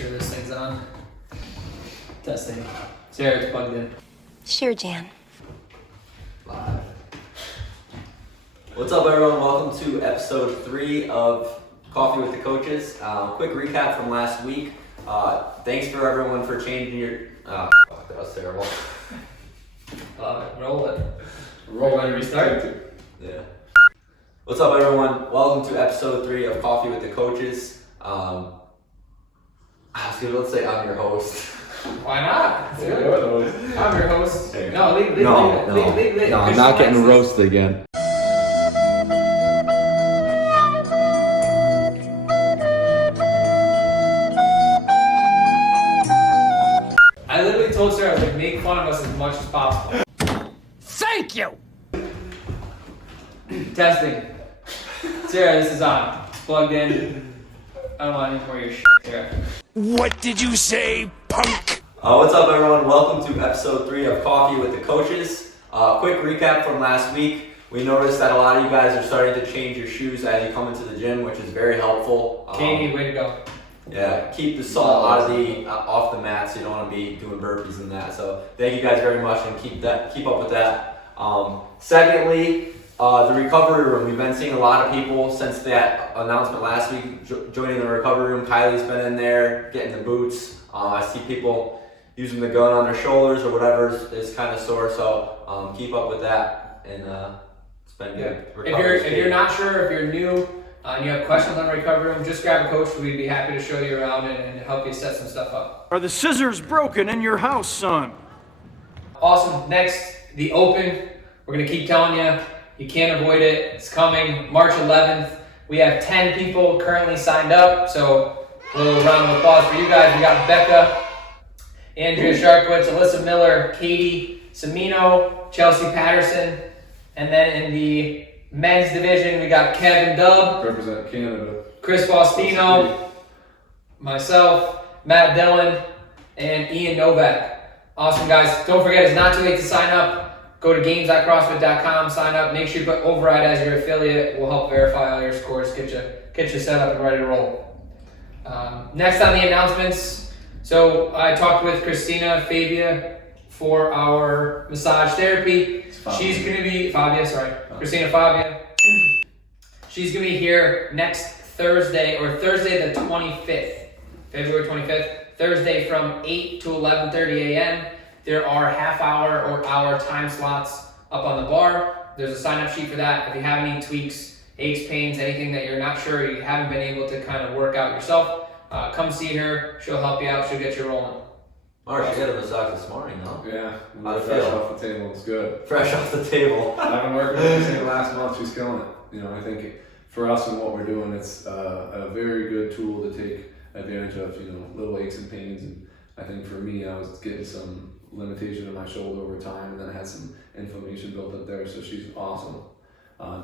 sure this thing's on. Testing. Sarah, it's plugged in. Sure, Jan. Live. What's up, everyone? Welcome to episode 3 of Coffee with the Coaches. Quick recap from last week. Thanks for everyone for changing your... that was terrible. Roll it. Roll and restart. Yeah. What's up, everyone? Welcome to episode 3 of Coffee with the Coaches. I was going to say I'm your host. Why not? Yeah, you're the host. I'm your host. Hey. No, leave. No, I'm not getting roasted again. I literally told Sarah, I was like, make fun of us as much as possible. Thank you! Testing. Sarah, this is on. It's plugged in. I don't want any more of your shit, Sarah. What did you say, punk? What's up, everyone? Welcome to episode 3 of Coffee with the Coaches. Quick recap from last week. We noticed that a lot of you guys are starting to change your shoes as you come into the gym, which is very helpful. Katie, way to go. Yeah, keep the salt out of the off the mat, so you don't want to be doing burpees and that. So thank you guys very much, and keep up with that. Secondly, the recovery room. We've been seeing a lot of people since that announcement last week joining the recovery room. Kylie's been in there getting the boots. I see people using the gun on their shoulders or whatever is kind of sore. So keep up with that, and it's been good. If you're not sure, if you're new and you have questions on the recovery room, just grab a coach. We'd be happy to show you around and help you set some stuff up. Are the scissors broken in your house, son? Awesome. Next, the Open. We're going to keep telling you, you can't avoid it. It's coming March 11th. We have 10 people currently signed up, so a little round of applause for you guys. We got Becca, Andrea Sharkowitz, Alyssa Miller, Katie Semino, Chelsea Patterson, and then in the men's division, we got Kevin Dubb, Represent Canada. Chris Faustino, myself, Matt Dillon, and Ian Novak. Awesome, guys. Don't forget, it's not too late to sign up. Go to games.crossfit.com, sign up. Make sure you put Override as your affiliate. We'll help verify all your scores, get you set up and ready to roll. Next on the announcements. So I talked with Christina Fabia for our massage therapy. She's going to be, Christina Fabia. She's going to be here next Thursday the 25th, February 25th, Thursday from 8 to 11:30 a.m. There are half-hour or hour time slots up on the bar. There's a sign-up sheet for that. If you have any tweaks, aches, pains, anything that you're not sure, you haven't been able to kind of work out yourself, come see her. She'll help you out. She'll get you rolling. Mark, you got a massage this morning, huh? Yeah, How'd it fresh feel? off the table. It's good. Fresh off the table. I've been working with her since last month. She's killing it. You know, I think for us and what we're doing, it's a very good tool to take advantage of. You know, little aches and pains, and I think for me, I was getting some limitation in my shoulder over time, and then I had some inflammation built up there. So she's awesome.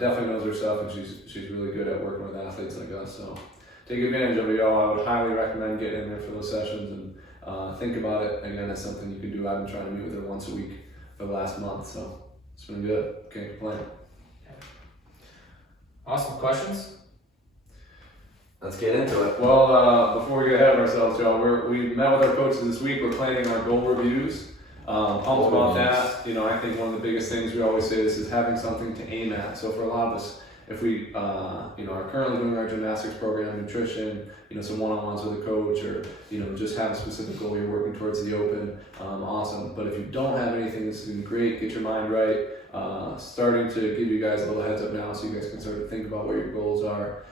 Definitely knows her stuff, and she's really good at working with athletes like us. So take advantage of it, y'all. I would highly recommend getting in there for those sessions and think about it. Again, it's something you can do. I've been trying to meet with her once a week for the last month, so it's been good. Can't complain. Awesome. Questions? Let's get into it. Well, before we get ahead of ourselves, y'all, we met with our coaches this week. We're planning our goal reviews. Pumped about that. You know, I think one of the biggest things we always say is having something to aim at. So for a lot of us, if we, are currently doing our gymnastics program, nutrition, some one-on-ones with a coach, or, just have a specific goal you're working towards the Open, awesome. But if you don't have anything, this is great. Get your mind right. Starting to give you guys a little heads up now so you guys can start to think about what your goals are.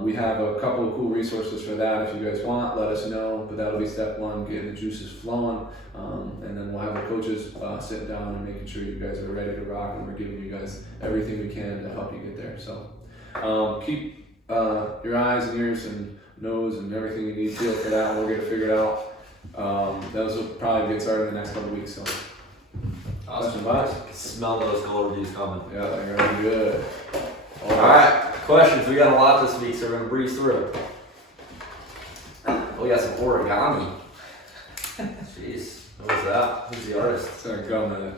We have a couple of cool resources for that. If you guys want, let us know. But that'll be step 1, getting the juices flowing. And then we'll have the coaches sitting down and making sure you guys are ready to rock, and we're giving you guys everything we can to help you get there. So keep your eyes and ears and nose and everything you need feel for that. We'll get it figured out. Those will probably get started in the next couple of weeks. So Awesome. Smell those goal reviews coming. Yeah, they're gonna be good. All right, questions. We got a lot this week, so we're gonna breeze through. We got some origami. Jeez, what was that? Who's the artist? It's gonna go in it.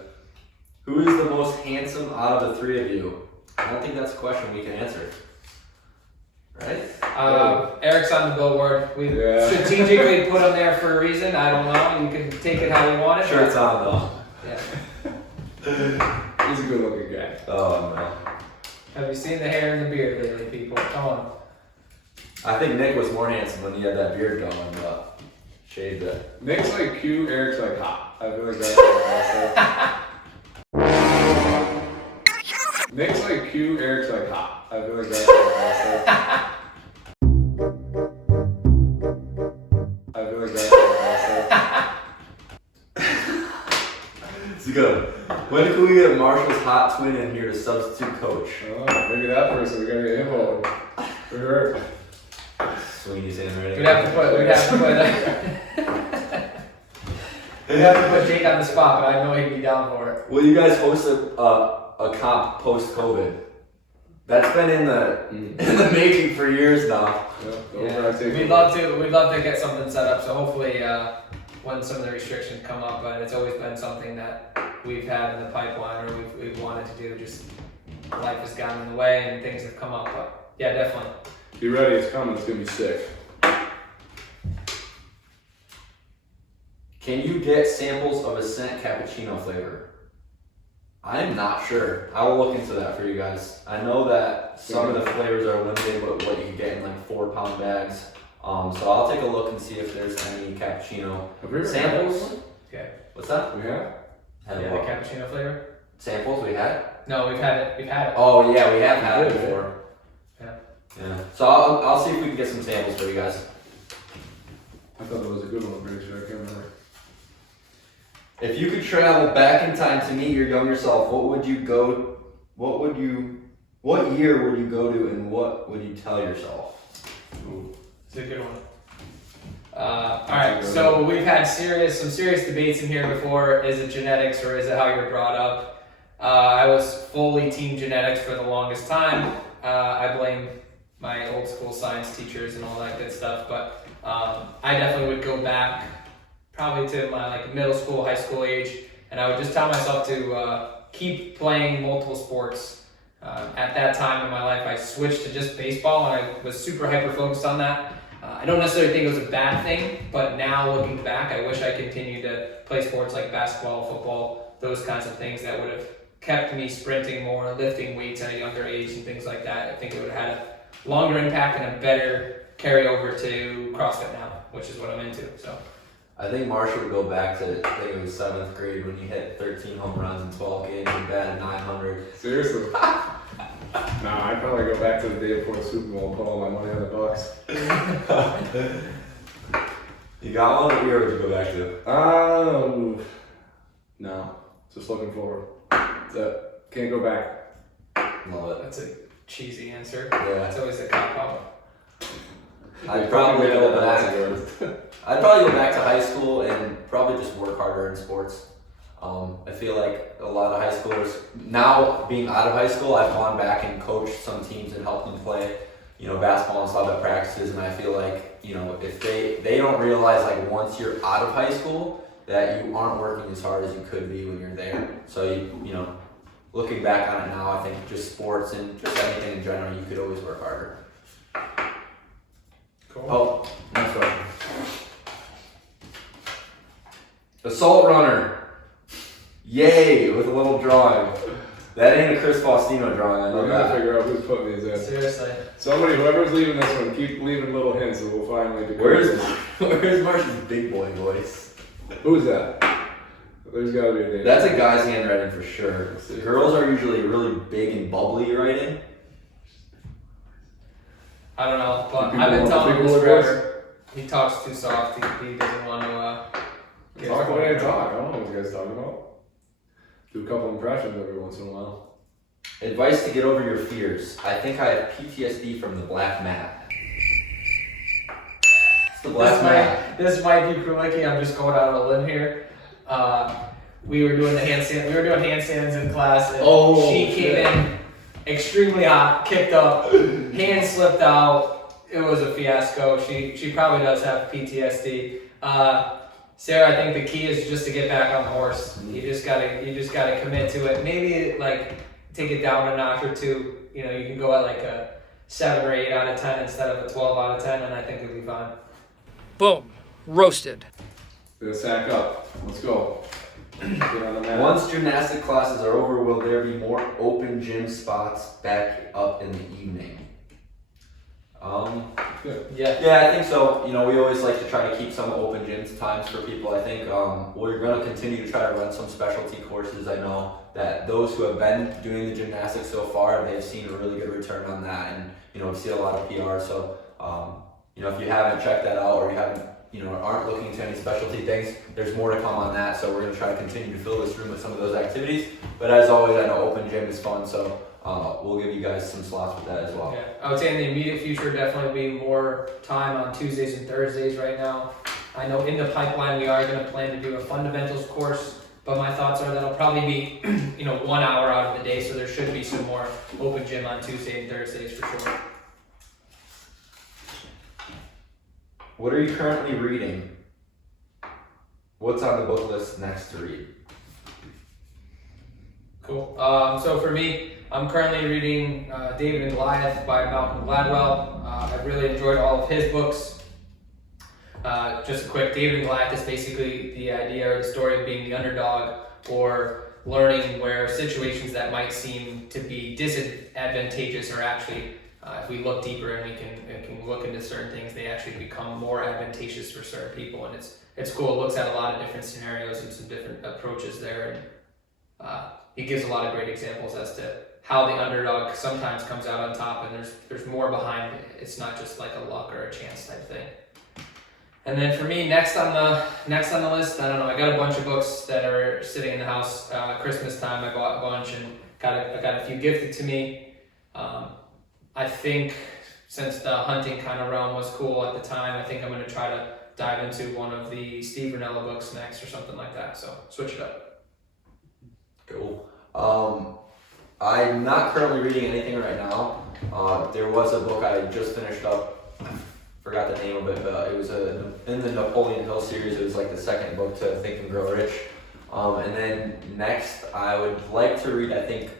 Who is the most handsome out of the 3 of you? I don't think that's a question we can answer. Right? Eric's on the billboard. We Yeah. strategically put him there for a reason. I don't know. You can take it how you want it. Shirts on though. Yeah. He's a good looking guy. Oh no. Have you seen the hair and the beard lately, people? Come on. I think Nick was more handsome when he had that beard going, but shaved it. Nick's like cute, Eric's like hot. I feel like that's what I say. Nick's like cute, Eric's like hot. I feel like that's what I say. I feel like that's what I say. It's good. When can we get Marshall's hot twin in here to substitute coach? Oh, maybe that person, we gotta get him on. We heard. Sweeney's handwriting. We'd have to put Jake on the spot, but I know he'd be down for it. Will you guys host a comp post COVID? That's been in the making for years now. We'd love to get something set up. So hopefully, when some of the restrictions come up, but it's always been something that we've had in the pipeline or we've wanted to do. Just life has gotten in the way and things have come up. But yeah, definitely. Be ready, it's coming, it's gonna be sick. Can you get samples of Ascent cappuccino flavor? I'm not sure. I will look into that for you guys. I know that some of the flavors are limited, but what you can get in like 4-pound bags. So I'll take a look and see if there's any cappuccino Have we ever had samples. one? Okay. What's that? We have? Had Yeah, what? the cappuccino flavor. Samples we had? No, we've had it. We've had it. Oh yeah, we have had it Yeah. before. Yeah. Yeah. So I'll see if we can get some samples for you guys. I thought that was a good one, I'm pretty sure, I can't remember. If you could travel back in time to meet your younger self, what year would you go to and what would you tell yourself? Ooh. It's a good one. All right, so we've had some serious debates in here before. Is it genetics or is it how you're brought up? I was fully team genetics for the longest time. I blame my old school science teachers and all that good stuff, but I definitely would go back probably to my like middle school, high school age, and I would just tell myself to keep playing multiple sports. At that time in my life, I switched to just baseball, and I was super hyper focused on that. I don't necessarily think it was a bad thing, but now looking back, I wish I continued to play sports like basketball, football, those kinds of things that would have kept me sprinting more, lifting weights at a younger age and things like that. I think it would have had a longer impact and a better carryover to CrossFit now, which is what I'm into. So I think Marshall would go back to, I think it was 7th grade when you hit 13 home runs in 12 games and batted 900. Seriously? Nah, I'd probably go back to the day before the Super Bowl and put all my money on the Bucks. You got one? What year would you go back to? No, just looking forward. That's it. Can't go back. Love it. that's a cheesy answer. Yeah. That's always a cop out. I'd probably go back. I'd probably go back to high school and probably just work harder in sports. I feel like a lot of high schoolers, now being out of high school, I've gone back and coached some teams and helped them play, basketball and stuff at practices, and I feel like, if they don't realize like once you're out of high school that you aren't working as hard as you could be when you're there. So looking back on it now, I think just sports and just anything in general, you could always work harder. Cool. Oh, next question. Assault runner. Yay, with a little drawing. That ain't a Chris Faustino drawing, I know We're gonna that. figure out who's putting these in. Seriously. Somebody, whoever's leaving this one, keep leaving little hints and we'll finally decode Where's this. Marsh's big boy voice? Who's that? There's gotta be a name. That's a guy's handwriting for sure. Girls are usually really big and bubbly writing. I don't know, but People I've been want telling him the this big boy forever. He talks too soft. He doesn't want to. Talk the way I talk. I don't know what you guys talking about. Do a couple impressions every once in a while. Advice to get over your fears. I think I have PTSD from the black mat. It's the black mat. This might be Krulicki. I'm just going out on a limb here. We were doing handstands in class, and she came in extremely hot, kicked up, hand slipped out. It was a fiasco. She probably does have PTSD. Sarah, I think the key is just to get back on the horse. You just gotta commit to it. Maybe like take it down a notch or two. You can go at like a 7 or 8 out of 10 instead of a 12 out of 10, and I think it'll be fine. Boom. Roasted. Gonna sack up. Let's go. Get on the mat. Once gymnastic classes are over, will there be more open gym spots back up in the evening? Yeah. Yeah, I think so. You know, we always like to try to keep some open gyms times for people. I think we're going to continue to try to run some specialty courses. I know that those who have been doing the gymnastics so far, they've seen a really good return on that, and you know, we see a lot of PR. So, you know, if you haven't checked that out or you haven't, you know, aren't looking into any specialty things, there's more to come on that. So we're going to try to continue to fill this room with some of those activities. But as always, I know open gym is fun, so we'll give you guys some slots with that as well. Yeah, I would say in the immediate future, definitely be more time on Tuesdays and Thursdays right now. I know in the pipeline we are going to plan to do a fundamentals course, but my thoughts are that'll probably be, you know, 1 hour out of the day, so there should be some more open gym on Tuesday and Thursdays for sure. What are you currently reading? What's on the book list next to read? Cool. So for me, I'm currently reading David and Goliath by Malcolm Gladwell. I've really enjoyed all of his books. Just a quick, David and Goliath is basically the idea or the story of being the underdog or learning where situations that might seem to be disadvantageous are actually, if we look deeper and we can look into certain things, they actually become more advantageous for certain people. And it's cool. It looks at a lot of different scenarios and some different approaches there. And he gives a lot of great examples as to how the underdog sometimes comes out on top, and there's more behind it. It's not just like a luck or a chance type thing. And then for me, next on the list, I don't know. I got a bunch of books that are sitting in the house. Christmas time, I bought a bunch and I got a few gifted to me. I think since the hunting kind of realm was cool at the time, I think I'm going to try to dive into one of the Steve Rinella books next or something like that. So switch it up. Cool. I'm not currently reading anything right now. There was a book I just finished up. I forgot the name of it, but it was in the Napoleon Hill series. It was like the second book to Think and Grow Rich. And then next, I would like to read, I think,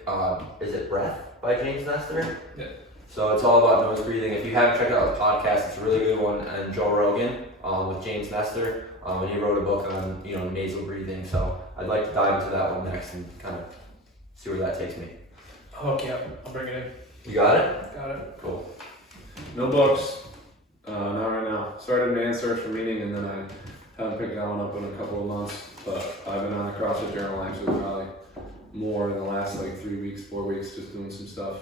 is it Breath by James Nestor? Yeah. So it's all about nose breathing. If you haven't checked out the podcast, it's a really good one. And Joe Rogan with James Nestor, and he wrote a book on nasal breathing. So I'd like to dive into that one next and kind of see where that takes me. Okay, I'll bring it in. You got it? Got it. Cool. No books. Not right now. Started an search for meaning, and then I haven't picked that one up in a couple of months. But I've been on the CrossFit Journal actually probably more in the last 3 weeks, 4 weeks, just doing some stuff.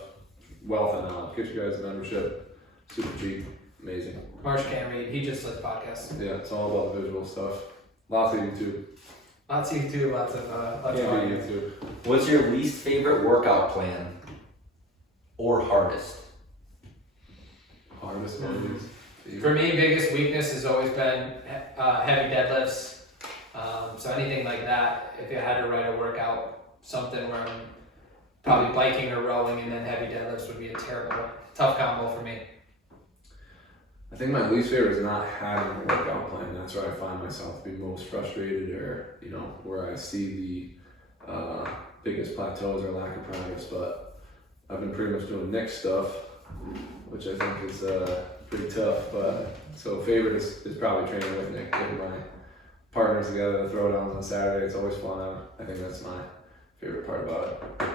Wealth and get you guys a membership. Super cheap. Amazing. Marsh can't read. He just does podcasts. Yeah, it's all about the visual stuff. Lots of YouTube. Lots of YouTube, lots of Can't be YouTube. What's your least favorite workout plan or hardest? Hardest one. For me, biggest weakness has always been heavy deadlifts. So anything like that, if you had to write a workout, something where I'm probably biking or rowing and then heavy deadlifts would be a tough combo for me. I think my least favorite is not having a workout plan. That's where I find myself to be most frustrated, or where I see the biggest plateaus or lack of progress. But I've been pretty much doing Nick stuff, which I think is pretty tough. But so favorite is probably training with Nick, getting my partners together to throw downs on Saturday. It's always fun. I think that's my favorite part about it.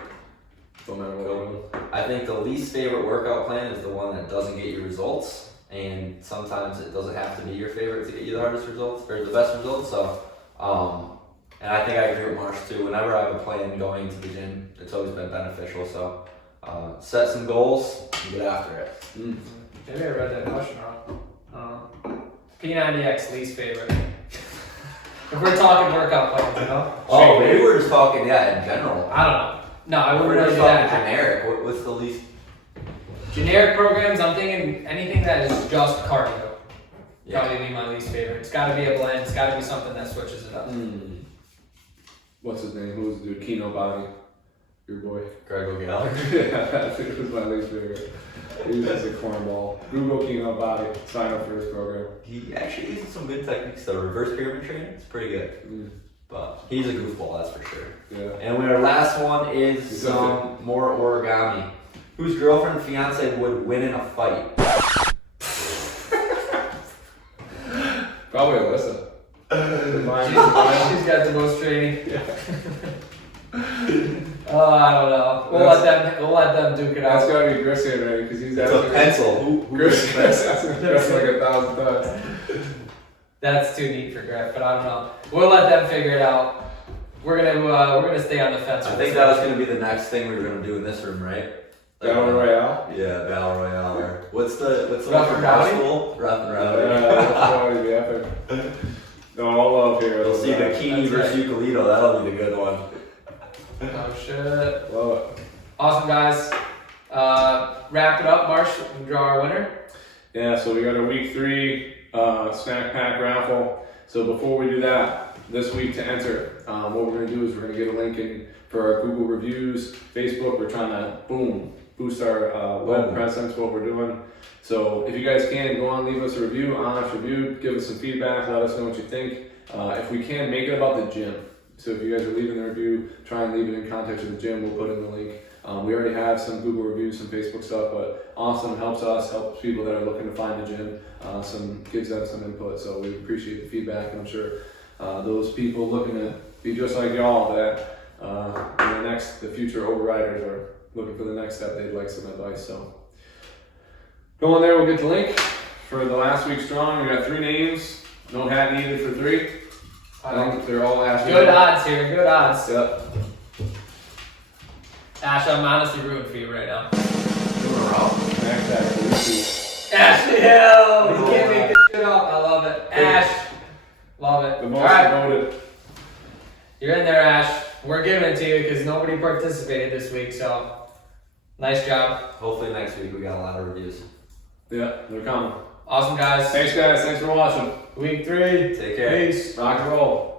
Don't matter what I do. I think the least favorite workout plan is the one that doesn't get you results. And sometimes it doesn't have to be your favorite to get you the hardest results or the best results. So, and I think I agree with Marsh too. Whenever I have a plan going to the gym, it's always been beneficial. So, set some goals and get after it. Maybe I read that question wrong. P90X least favorite. If we're talking workout plans, Oh, maybe we're just talking, in general. I don't know. No, I wouldn't We're really just do talking that. generic. What's the least? Generic programs, I'm thinking anything that is just cardio. Yeah. Probably be my least favorite. It's got to be a blend. It's got to be something that switches it up. What's his name? Who's the dude? Kino Body. Your boy. Greg O'Gallagher. Yeah, I think it was my least favorite. He was just a cornball. Google Kino Body. Sign up for his program. He actually uses some good techniques. The reverse pyramid training, it's pretty good. But he's a goofball, that's for sure. Yeah. And our last one is some more origami. Whose girlfriend, fiance would win in a fight? Probably Alyssa. She's got the most training. Oh, I don't know. We'll let them duke it That's out. gotta be Grissom already, because he's It's a pencil. Who Grissom wins asking Grissom like 1,000 times. That's too neat for Griff, but I don't know. We'll let them figure it out. We're gonna stay on the fence. I with think this that was one. gonna be the next thing we were gonna do in this room, right? Battle Royale? Yeah, Battle Royale. Or what's the Rough one and from Rowdy? high school? Rough and Rowdy. That's probably be epic. No, all love here. You'll see Bikini That's versus Eucalito. That'll be the good one. Oh shit! Love it. Awesome guys. Wrap it up, Marsh. We draw our winner. Yeah, so we got our week 3 snack pack raffle. So before we do that, this week to enter, what we're going to do is we're going to get a link in for our Google reviews, Facebook. We're trying to boost our web presence, what we're doing. So if you guys can, go on, leave us a review, honest review, give us some feedback, let us know what you think. If we can, make it about the gym. So if you guys are leaving the review, try and leave it in context of the gym. We'll put in the link. We already have some Google reviews, some Facebook stuff, but awesome, helps us, helps people that are looking to find the gym, gives them some input. So we appreciate the feedback, and I'm sure those people looking to be just like y'all that the future overriders are looking for the next step, they'd like some advice. So go on there, we'll get the link for the last week's drawing. We got 3 names, no hat needed for 3. I think they're all Ash. Good odds here. Good odds. Yep. Ash, I'm honestly rooting for you right now. Next Ash Hill! You can't make this shit up. I love it. Ash. Love it. The All most right. voted. You're in there, Ash. We're giving it to you because nobody participated this week, so nice job. Hopefully next week we got a lot of reviews. Yeah, they're coming. Awesome, guys. Thanks, guys. Thanks for watching. Week 3. Take care. Peace. Rock and roll.